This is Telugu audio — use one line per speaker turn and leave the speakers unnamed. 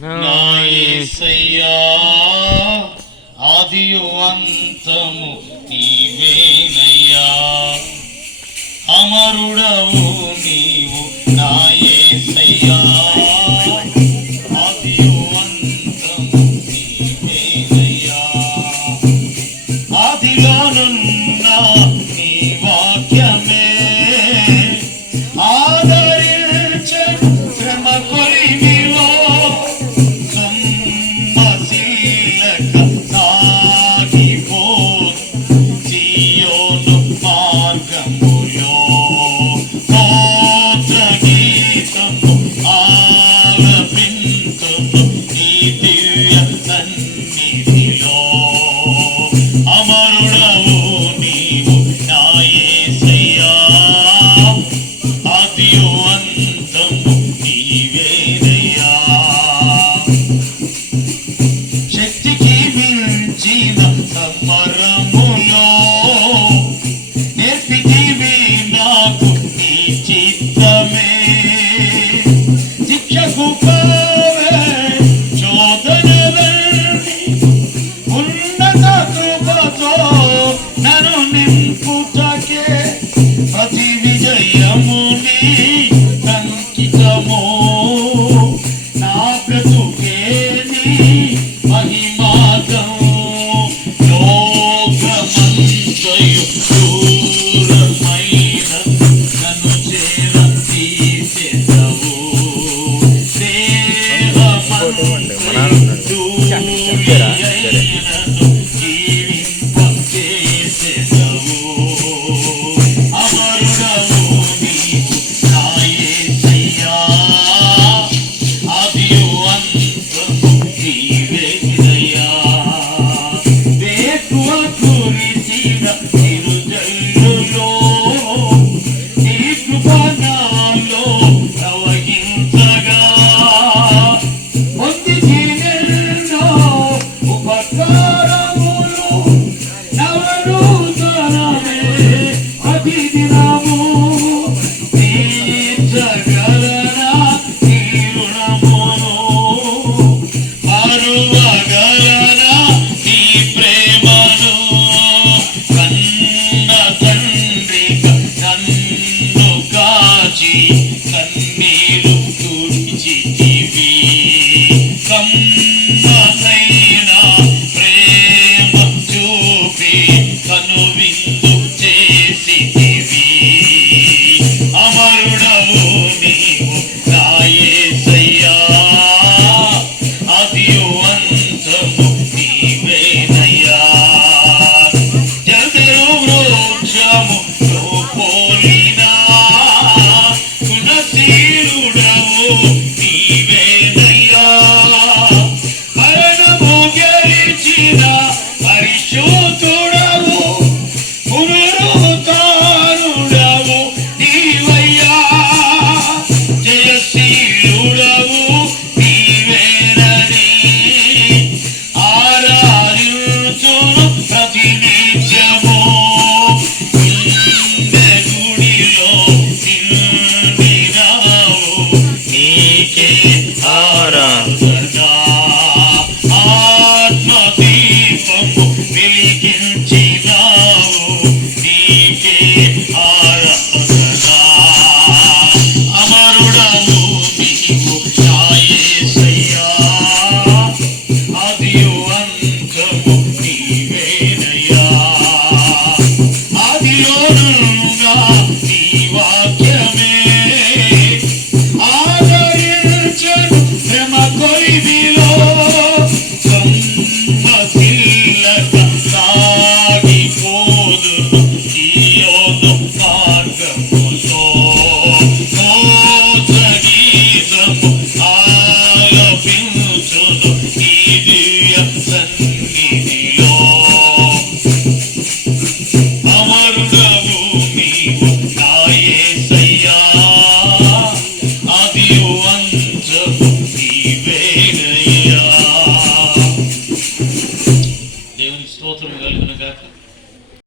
నా ఆదియు అంతము నీవేనయ్యా. అమరుడవు నీవు నా love. Baby, love.